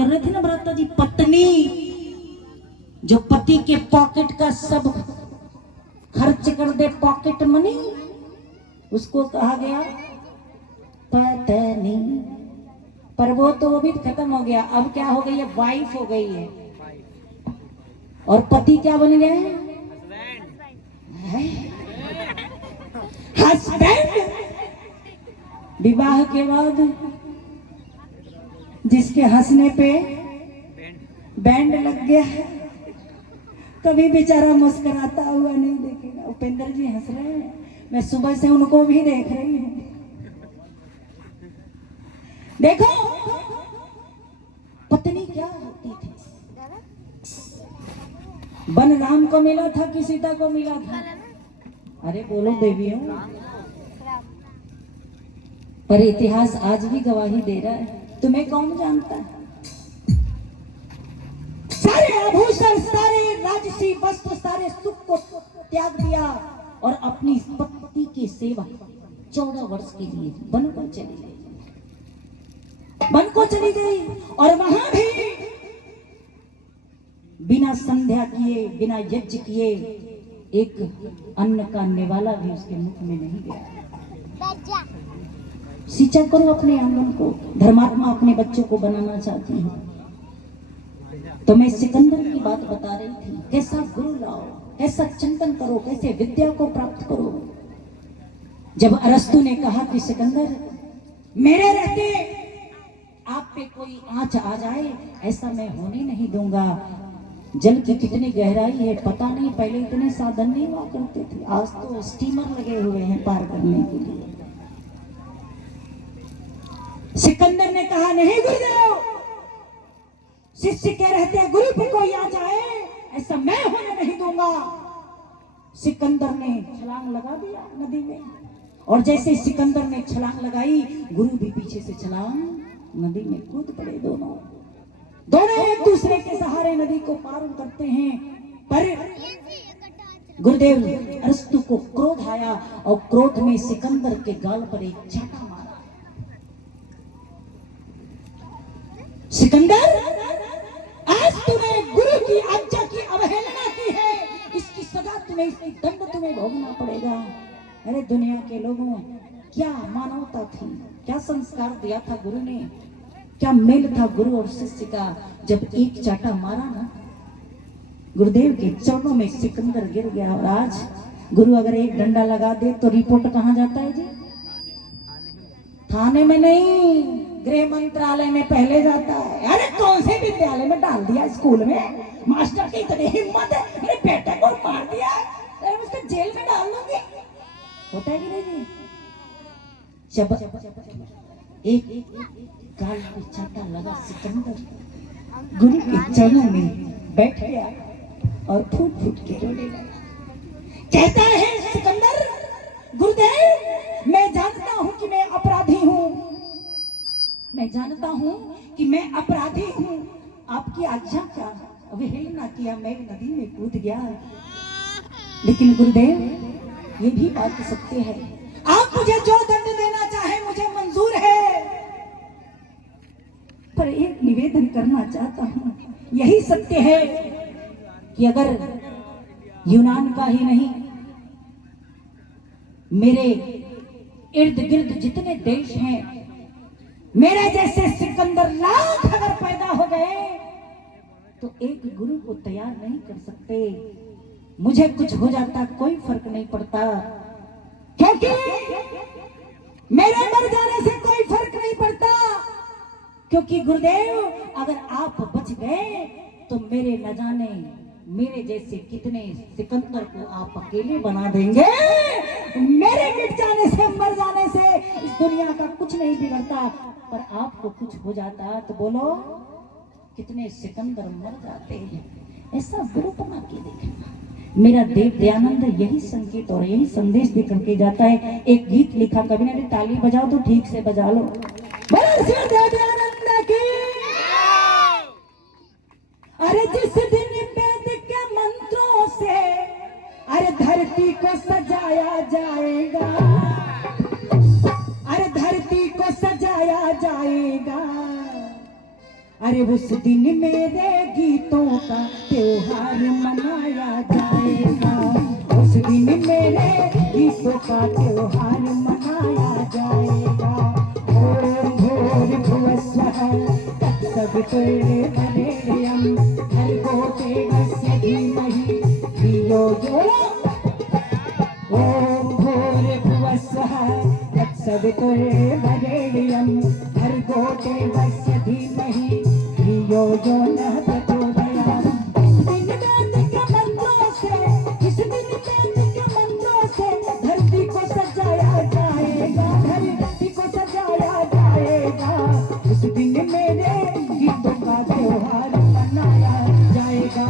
कर रहे थे ना भ्राता जी, पत्नी जो पति के पॉकेट का सब खर्च कर दे, पॉकेट मनी, उसको कहा गया पत्नी। पर वो तो भी खत्म हो गया, अब क्या हो गई है, वाइफ हो गई है। और पति क्या बन गए हैं, हस्बैंड। विवाह के बाद जिसके हंसने पे बैंड लग गया है, कभी बेचारा मुस्कुराता हुआ नहीं देखेगा। उपेंद्र जी हंस रहे हैं, मैं सुबह से उनको भी देख रही हूँ। देखो पत्नी क्या होती थी। वन राम को मिला था कि सीता को मिला था? अरे बोलो देवियों। पर इतिहास आज भी गवाही दे रहा है, तुम्हें कौन जानता है। सारे आभूषण, सारे राजसी वस्त्र, सारे सुख को त्याग दिया और अपनी पति की सेवा 14 वर्ष के लिए वन को चली गई। वन को चली गई और वहां भी बिना संध्या किए, बिना यज्ञ किए, एक अन्न का निवाला भी उसके मुख में नहीं गया। सिंचा करो अपने आंगन को। धर्मात्मा अपने बच्चों को बनाना चाहती है। तो मैं सिकंदर की बात बता रही थी, कैसा गुरु लाओ, कैसा चिंतन करो, कैसे विद्या को प्राप्त करो। जब अरस्तु ने कहा कि सिकंदर मेरे रहते आप पे कोई आंच आ जाए, ऐसा मैं होने नहीं दूंगा। जल की कितनी गहराई है पता नहीं, पहले इतने साधन नहीं हुआ करते थे, आज तो स्टीमर लगे हुए हैं पार करने के लिए। सिकंदर ने कहा नहीं गुरुदेव, शिष्य के रहते गुरु पे कोई आ जाए, ऐसा मैं होने नहीं दूंगा। सिकंदर ने छलांग लगा दिया नदी में, और जैसे सिकंदर ने छलांग लगाई, गुरु भी पीछे से छलांग नदी में कूद पड़े। दोनों एक दूसरे के सहारे नदी को पार करते हैं। पर गुरुदेव अरस्तु को क्रोध आया और क्रोध में सिकंदर के गाल पर एक चाटा मारा। सिकंदर, आज तूने गुरु की आज्ञा की अवहेलना की है, इसकी सजा तुम्हें, इसकी दंड तुम्हें भोगना पड़ेगा। अरे दुनिया के लोगों, क्या मानवता थी, क्या संस्कार दिया था गुरु ने, क्या मेल था गुरु और शिष्य का। जब एक चाटा मारा ना, गुरुदेव के चरणों में सिकंदर गिर गया। और आज गुरु अगर एक डंडा लगा दे तो रिपोर्ट कहाँ जाता है जी? थाने में नहीं, गृह मंत्रालय में पहले जाता है। अरे कौन से विद्यालय में डाल दिया, स्कूल में? मास्टर की इतनी हिम्मत है, मेरे बेटे को मार दिया, अरे उसको जेल में डाल दूंगी। होता है कि नहीं जी? जब एक गाल पे चाटा लगा, सिकंदर गुरु के चरणों में बैठ गया और फूट फूट के रोने लगा। कहता है सिकंदर, गुरुदेव मैं जानता हूं कि मैं अपराधी हूं, मैं जानता हूं कि मैं अपराधी हूं, आपकी आज्ञा का अवहेलना किया, मैं नदी में कूद गया। लेकिन गुरुदेव ये भी बात सत्य है, आप मुझे जो दंड देना चाहे मुझे मंजूर है, पर एक निवेदन करना चाहता हूं। यही सत्य है कि अगर यूनान का ही नहीं, मेरे इर्द गिर्द जितने देश हैं, मेरे जैसे सिकंदर लाख अगर पैदा हो गए तो एक गुरु को तैयार नहीं कर सकते। मुझे कुछ हो जाता कोई फर्क नहीं पड़ता, क्योंकि मेरे मर जाने से कोई फर्क नहीं पड़ता। क्योंकि गुरुदेव अगर आप बच गए तो मेरे न जाने मेरे जैसे कितने सिकंदर को आप अकेले बना देंगे। मेरे मिट जाने से, मर जाने से इस दुनिया का कुछ नहीं बिगड़ता, पर आपको कुछ हो जाता तो बोलो कितने सिकंदर मर जाते हैं। ऐसा गुरुपना की देखना। मेरा देव दयानंद यही संकेत और यही संदेश दे करके जाता है। एक गीत लिखा, कभी ना ताली बजाओ तो ठीक से बजा लो। अरे जिस दिन वेद के मंत्रों से अरे धरती को सजाया जाएगा, अरे धरती को सजाया जाएगा, अरे उस दिन मेरे गीतों का त्योहार मनाया जाएगा, उस दिन मेरे गीतों का त्योहार मनाया जाएगा। ओम भूर भुवस्वः तत्सवितुर्वरेण्यं भर्गो देवस्य धीमहि धियो यो। ओम भूर भुवस्वः तत्सवितुर्वरेण्यं भर्गो देवस्य धीमहि धियो यो नः प्रचोदयात्। इस दिन वैदिक मंत्रों से धरती को सजाया जाएगा, धरती को सजाया जाएगा। उस दिन मेरे गीतों का त्योहार मनाया जाएगा,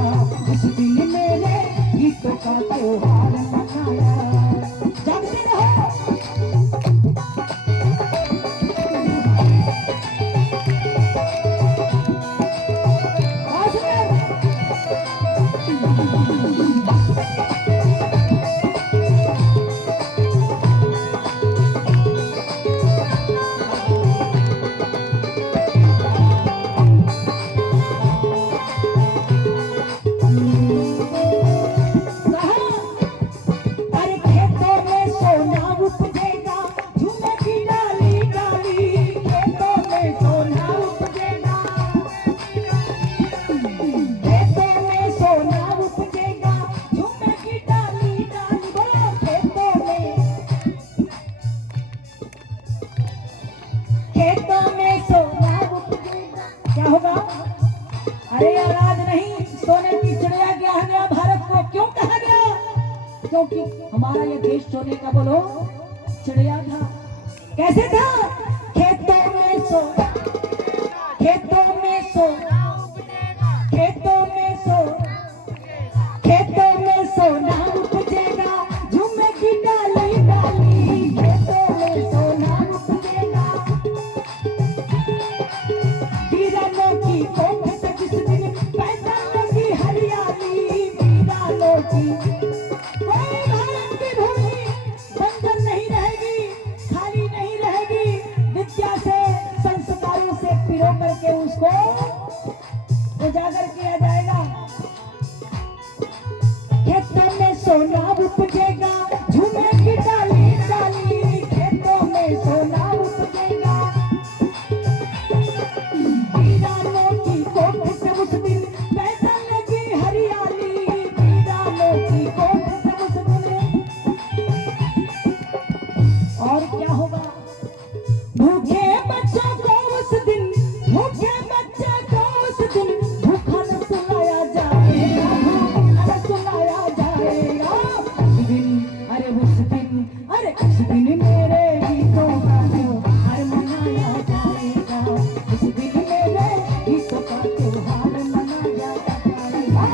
उस दिन मेरे गीतों का त्योहार मनाया। जागते रहो। क्या होगा? अरे यार आज नहीं, सोने की चिड़िया कहा गया भारत को, क्यों कहा गया? क्योंकि हमारा ये देश सोने का बोलो चिड़िया था। कैसे था? खेतों में सो, खेतों में सो, खेतों में सो, खेतों में सोना उपजेगा, झूमेगी डाली डाली, खेतों में सोना उपजेगा। वीरानों की कोख से जिस दिन पैदा होगी हरियाली, वीरानों की कोई भारत की भूमि बंजर नहीं रहेगी, खाली नहीं रहेगी। विद्या से, संस्कारों से पिरो करके उसको उजागर किया जाएगा। खेतों में सोना उपजेगा, झूमेगी डाली डाली, खेतों में सोना उपजेगा। वीरानों की कोख से उस दिन पैदा लगी हरियाली, वीरानों की कोख से उस दिन। और क्या होगा? भूखे बच्चों को उस दिन, भूखे बच्चे को उस दिन भूखा न सुलाया जाएगा, भूखा न सुलाया जाएगा। उस दिन, अरे उस दिन, अरे उस दिन मेरे गीतों का त्योहार मनाया जाएगा, उस दिन मेरे गीतों का त्योहार मनाया जाएगा।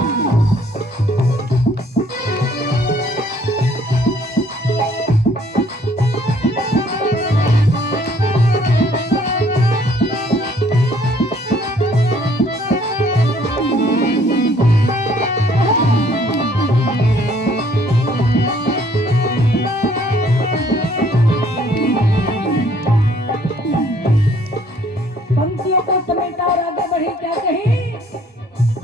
पंक्तियों को समेटा और आगे बढ़ी, क्या कही?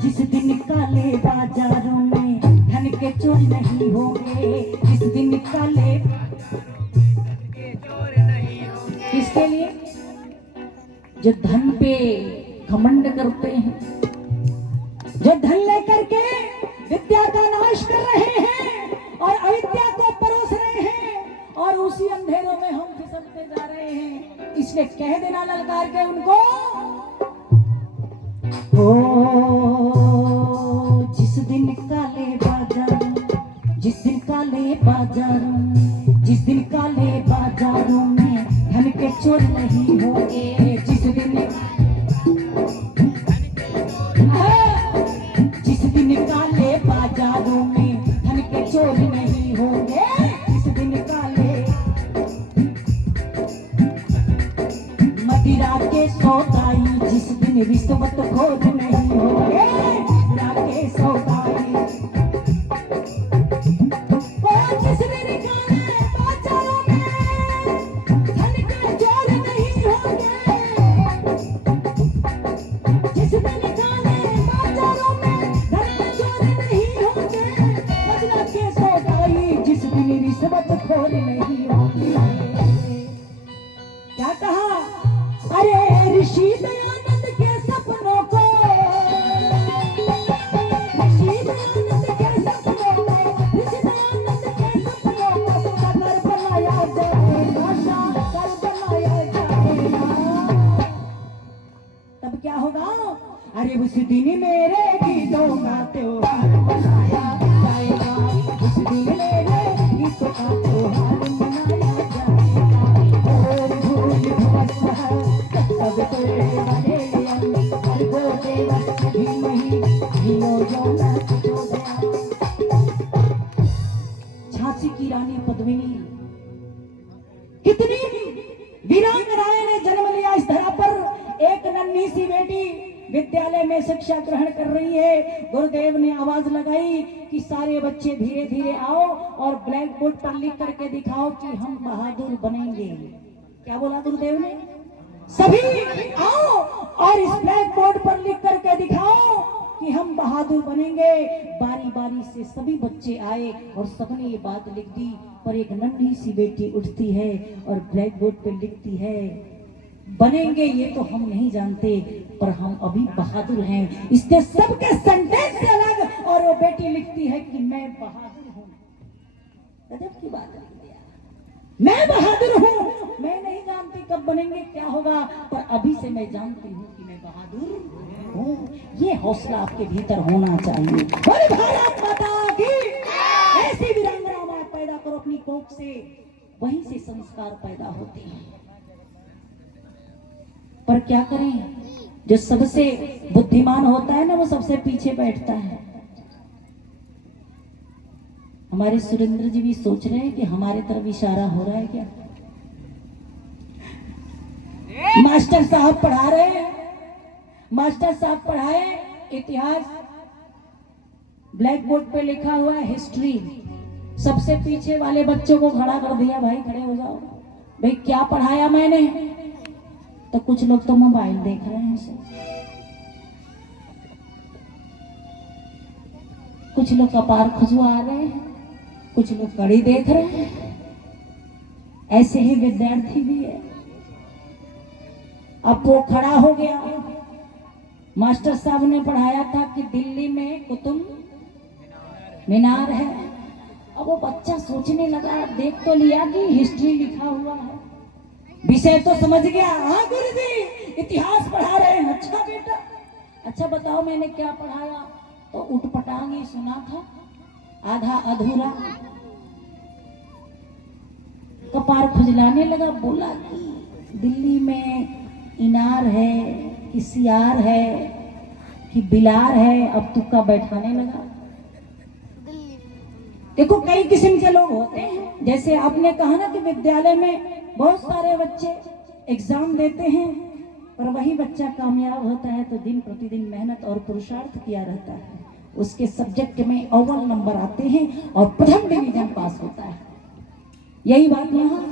जिस दिन काले बाजारों में धन के चोर नहीं होंगे, जिस दिन काले, किसके लिए? जो धन पे घमंड करते हैं, जो धन लेकर के विद्या का नाश कर रहे हैं और अविद्या को परोस रहे हैं, और उसी अंधेरों में हम फिसलते जा रहे हैं। इसलिए कह देना ललकार के उनको, ओ जिस दिन काले बाजार, जिस दिन काले बाजारों में, जिस दिन काले बाजारों में धन के चोर नहीं होंगे, जिस दिन, जिस दिन काले बाजारों में धन के चोर नहीं होंगे, जिस दिन काले मदिरा के सौदाई, जिस दिन रिश्वत खोर नहीं होंगे, मदिरा के सौदाई। और जिस दिन काले बाजारों में धन के चोर नहीं होंगे, जिस अरे उस दिन मेरे गीतों का त्योहार मनाया जाएगा, उस दिन मेरे गीतों का त्योहार मनाया जाएगा। ओम भूल भुवस्सुः तत्सवितुर्वरेण्यं भर्गो देवस्य धीमहि धियो यो न प्रचोदयात्। झांसी की रानी पद्मिनी कितनी वीरांगनाएं ने जन्म लिया इस धरा पर। एक नन्ही सी बेटी विद्यालय में शिक्षा ग्रहण कर रही है। गुरुदेव ने आवाज लगाई कि सारे बच्चे धीरे धीरे आओ और ब्लैक बोर्ड पर लिख करके दिखाओ कि हम बहादुर बनेंगे। क्या बोला गुरुदेव ने? सभी आओ और इस ब्लैक बोर्ड पर लिख करके दिखाओ कि हम बहादुर बनेंगे। बारी बारी से सभी बच्चे आए और सबने ये बात लिख दी। पर एक नन्ही सी बेटी उठती है और ब्लैक बोर्ड पे लिखती है, बनेंगे ये तो हम नहीं जानते, पर हम अभी बहादुर हैं। इसके सबके सेंटेंस से अलग। और वो बेटी लिखती है कि मैं बहादुर हूँ। गजब की बात है, मैं बहादुर हूँ। मैं नहीं जानती कब बनेंगे, क्या होगा, पर अभी से मैं जानती हूँ कि मैं बहादुर हूँ। ये हौसला आपके भीतर होना चाहिए। बोले भारत माता की। ऐसी वीरांगना मां पैदा करो अपनी कोख से, वहीं से संस्कार पैदा होते हैं। पर क्या करें, जो सबसे बुद्धिमान होता है ना, वो सबसे पीछे बैठता है। हमारे सुरेंद्र जी भी सोच रहे हैं कि हमारे तरफ इशारा हो रहा है क्या। मास्टर साहब पढ़ा रहे हैं, मास्टर साहब पढ़ाए इतिहास, ब्लैक बोर्ड पे लिखा हुआ है हिस्ट्री। सबसे पीछे वाले बच्चों को खड़ा कर दिया, भाई खड़े हो जाओ, भाई क्या पढ़ाया मैंने। तो कुछ लोग तो मोबाइल देख रहे हैं, कुछ लोग कपार खुजवा रहे हैं, कुछ लोग कड़ी देख रहे हैं। ऐसे ही विद्यार्थी भी है। अब वो खड़ा हो गया। मास्टर साहब ने पढ़ाया था कि दिल्ली में कुतुब मीनार है। अब वो बच्चा सोचने लगा, देख तो लिया कि हिस्ट्री लिखा हुआ है, विषय तो समझ गया। हाँ गुरुजी इतिहास पढ़ा रहे हैं। अच्छा बेटा, अच्छा बताओ मैंने क्या पढ़ाया। तो उठपटांग ही सुना था, आधा अधूरा। कपार खुजलाने लगा, बोला कि दिल्ली में इनार है कि सियार है कि बिलार है। अब तुक्का बैठाने लगा। देखो कई किस्म के लोग होते हैं। जैसे आपने कहा ना कि विद्यालय में बहुत सारे बच्चे एग्जाम देते हैं, पर वही बच्चा कामयाब होता है तो दिन प्रतिदिन मेहनत और पुरुषार्थ किया रहता है, उसके सब्जेक्ट में अव्वल नंबर आते हैं और प्रथम डिवीजन पास होता है। यही बात यहाँ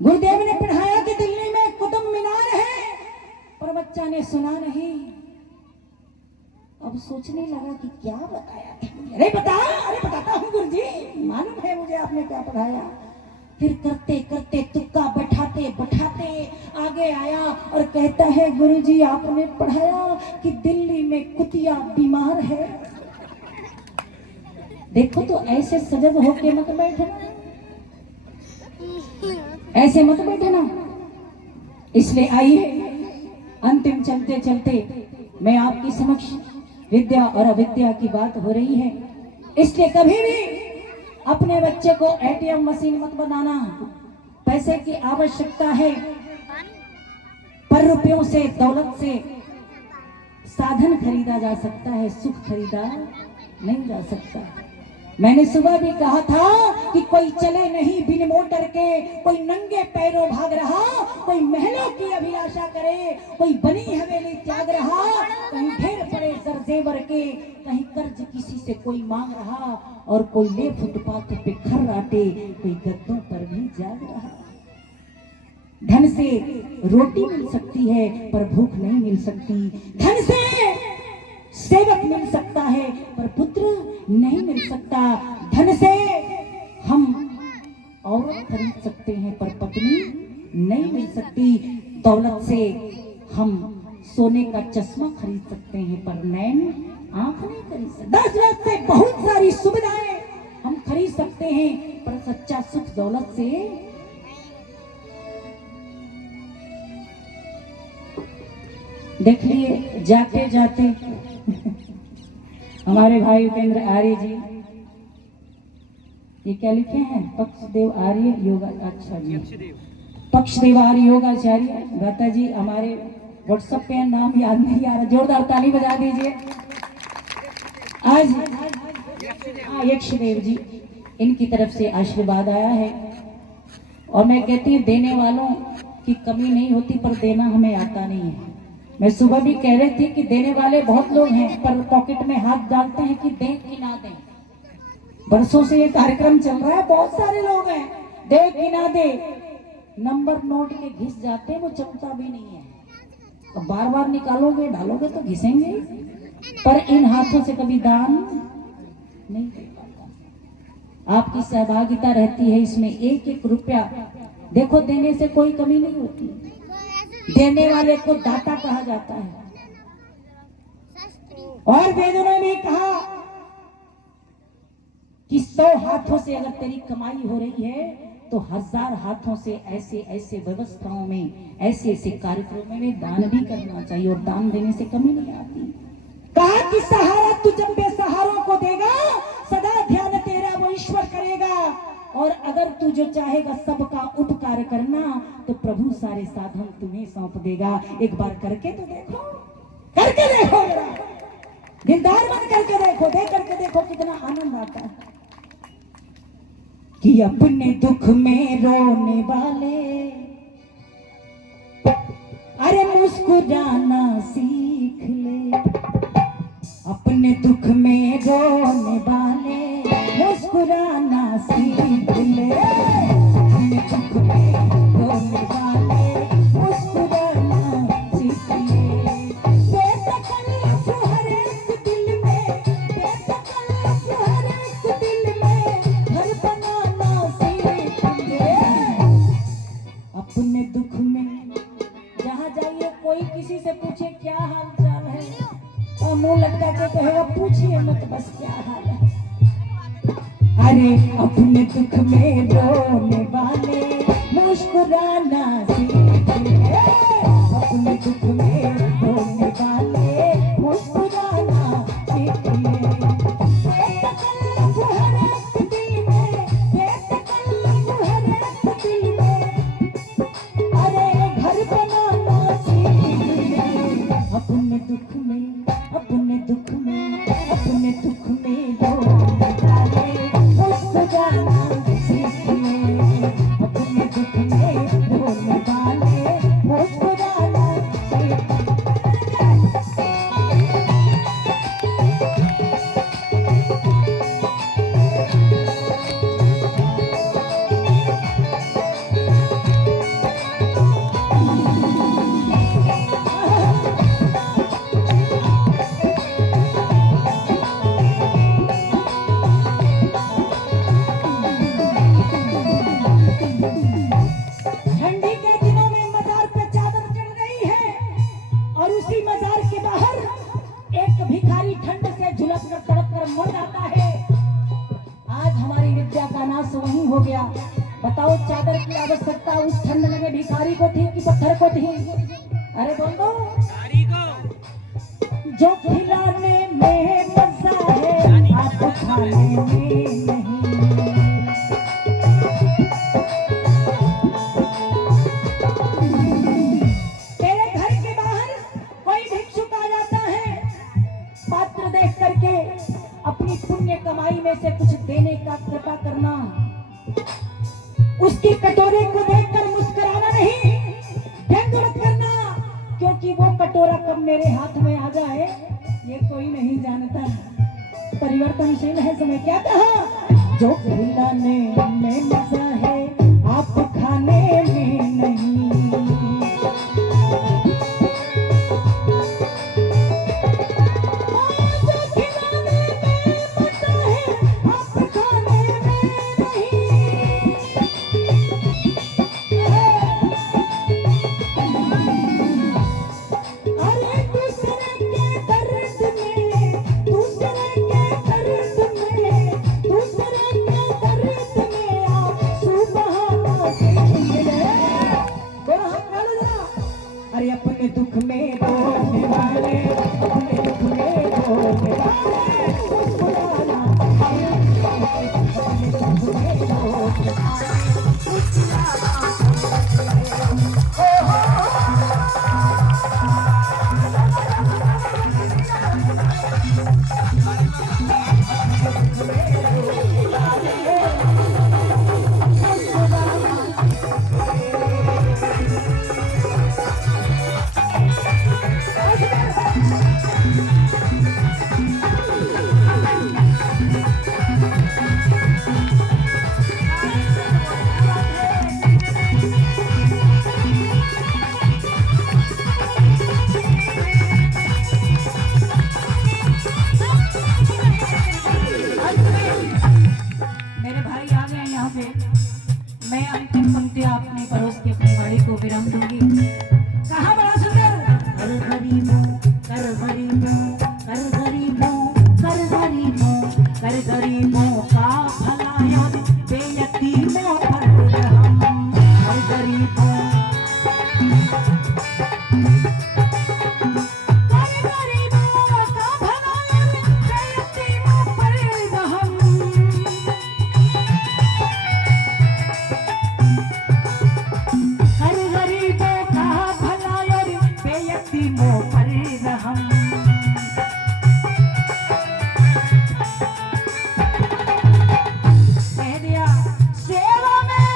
गुरुदेव ने पढ़ाया कि दिल्ली में कुतुब मीनार है, पर बच्चा ने सुना नहीं। अब सोचने लगा कि क्या बताया था। अरे बताता हूँ गुरुजी, मालूम है मुझे आपने क्या पढ़ाया। फिर करते करते तुक्का बैठाते बैठाते आगे आया और कहता है, गुरुजी आपने पढ़ाया कि दिल्ली में कुतिया बीमार है। देखो तो ऐसे सजग होके मत बैठना, ऐसे मत बैठना। इसलिए आइए अंतिम चलते चलते मैं आपकी समक्ष विद्या और अविद्या की बात हो रही है, इसलिए कभी भी अपने बच्चे को एटीएम मशीन मत बनाना। पैसे की आवश्यकता है, पर रुपयों से दौलत से साधन खरीदा जा सकता है, सुख खरीदा नहीं जा सकता। मैंने सुबह भी कहा था कि कोई चले नहीं बिन मोटर के, कोई नंगे पैरों भाग रहा, कोई महलों की अभिलाषा करे, कोई बनी हवेली त्याग रहा, कहीं ढेर पड़े जर जेवर के, कहीं कर्ज किसी से कोई मांग रहा, और कोई ले फुटपाथ पे खर्राटे, कोई गद्दों पर भी जाग रहा। धन से रोटी मिल सकती है पर भूख नहीं मिल सकती। धन से सेवक मिल सकता है पर पुत्र नहीं मिल सकता। धन से हम औरत खरीद सकते हैं पर पत्नी नहीं मिल सकती। दौलत से हम सोने का चश्मा खरीद सकते हैं पर नैन आंख नहीं खरीद सकते। 10 लाख से बहुत सारी सुविधाएं हम खरीद सकते हैं पर सच्चा सुख दौलत से देखिए जाते जाते हमारे भाई उपेंद्र आर्य जी, ये क्या लिखे हैं? पक्षदेव आर्य योगा, अच्छा जी, पक्षदेव आर्य योगाचार्य भ्राता जी। हमारे व्हाट्सएप पे नाम याद नहीं आ रहा, जोरदार ताली बजा दीजिए। आज यक्षदेव जी, इनकी तरफ से आशीर्वाद आया है। और मैं कहती हूँ देने वालों की कमी नहीं होती, पर देना हमें आता नहीं है। मैं सुबह भी कह रही थी कि देने वाले बहुत लोग हैं, पर पॉकेट में हाथ डालते हैं कि दें कि ना दें। बरसों से ये कार्यक्रम चल रहा है, बहुत सारे लोग हैं, दे कि ना दे, नंबर नोट के घिस जाते हैं, वो चमता भी नहीं है। अब बार बार निकालोगे डालोगे तो घिसेंगे, पर इन हाथों से कभी दान नहीं दे पाता। आपकी सहभागिता रहती है इसमें, एक एक रुपया। देखो देने से कोई कमी नहीं होती, देने वाले को दाता कहा जाता है। और वेदों ने भी कहा कि 100 हाथों से अगर तेरी कमाई हो रही है तो 1000 हाथों से ऐसे ऐसे व्यवस्थाओं में, ऐसे ऐसे कार्यक्रमों में दान भी करना चाहिए, और दान देने से कमी नहीं आती। कहा कि सहारा तू जब बेसहारों को देगा, सदा ध्यान तेरा वो ईश्वर करेगा। और अगर तू जो चाहेगा सबका उपकार करना, तो प्रभु सारे साधन तुम्हें सौंप देगा। एक बार करके तो देखो, करके देखो, दिलदार मन करके देखो, देख करके देखो कितना आनंद आता है। कि अपने दुख में रोने वाले अरे मुस्कुराना सीख ले, अपने दुख में रोने वाले मुस्कुराना सीख ले, अपने दुख में रोने वाले मुस्कुराना सीख ले। बेतकल्लफ हर एक दिल में, बेतकल्लफ हर एक दिल में घर बनाना सीख ले। अपने दुख में जहाँ जाइए कोई किसी से पूछे क्या हाल चाल है, और मुंह लटका के कहेगा पूछिए मत बस क्या हाल है। अरे अपने दुख में रोने वाले मुस्कुराना सीख ले, अपने दुख में रोने वाले मुस्कुराना सीख ले। बेतकल्लफ हर एक दिल में, बेतकल्लफ हर एक दिल में अरे घर बनाना सीख ले। अपने दुख में, अपने दुख में, अपने दुख में रोने वाले मुस्कुराना सीख ले, अपने दुख में रोने वाले मुस्कुराना सीख ले। ठंडी के दिनों में मजार पे चादर चढ़ गई है, और उसी मजार के बाहर एक भिखारी ठंड से झुलस कर तड़प कर मर जाता है। आज हमारी विद्या का नाश वहीं हो गया। बताओ चादर की आवश्यकता उस ठंड लगे भिखारी को थी कि पत्थर को थी? अरे बोल दो। जो खिलाने में मजा है आप खाने में नहीं। अपनी पुण्य कमाई में से कुछ देने का कृपा करना, उसकी कटोरे को देखकर मुस्कुराना नहीं, व्यंग मत करना, क्योंकि वो कटोरा कब मेरे हाथ में आ जाए ये कोई नहीं जानता। परिवर्तनशील है समय। क्या कहा? जो खिलाने में मजा है आप खाने में नहीं। कर गरीबों का भला और बेयतीमों पर रहम। कर गरीबों का भला और बेयतीमों पर रहम। कर गरीबों का भला और बेयतीमों पर रहम। कह दिया सेवा में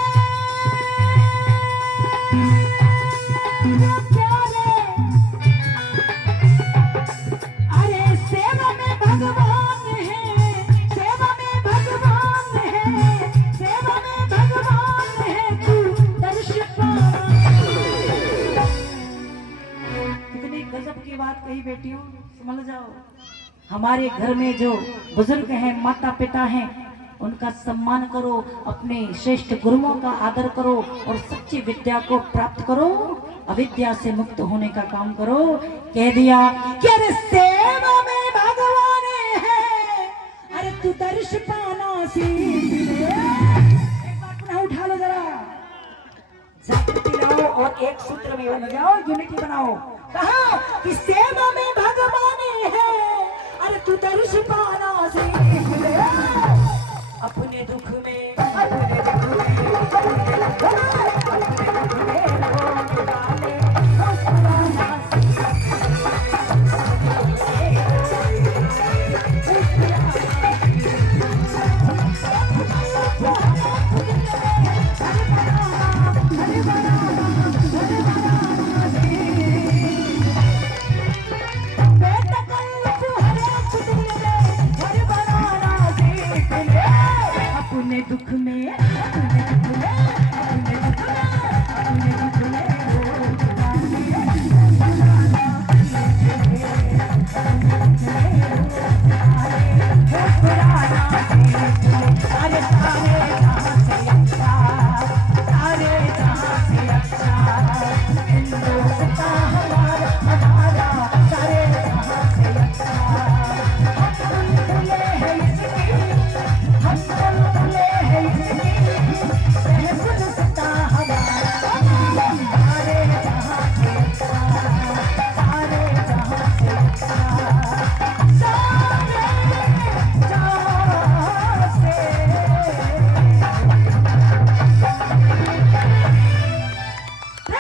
प्यारे, अरे सेवा में भगवान है, सेवा में भगवान है, सेवा में भगवान है, तू दर्श पाना। कितनी गजब की बात कही बेटियों, समझ जाओ। हमारे घर में जो बुजुर्ग हैं, माता पिता हैं, उनका सम्मान करो, अपने श्रेष्ठ गुरुओं का आदर करो और सच्ची विद्या को प्राप्त करो, अविद्या से मुक्त होने का काम करो। कह दिया कि अरे सेवा में भगवान है, अरे तू दर्श पाना सीख ले। एक बार पुनः उठा लो जरा, जागृति लाओ और एक सूत्र में बन जाओ, यूनिटी बनाओ। कहा कि सेवा में भगवान है, अरे तू दर्श पाना सीख ले। अपने दुख में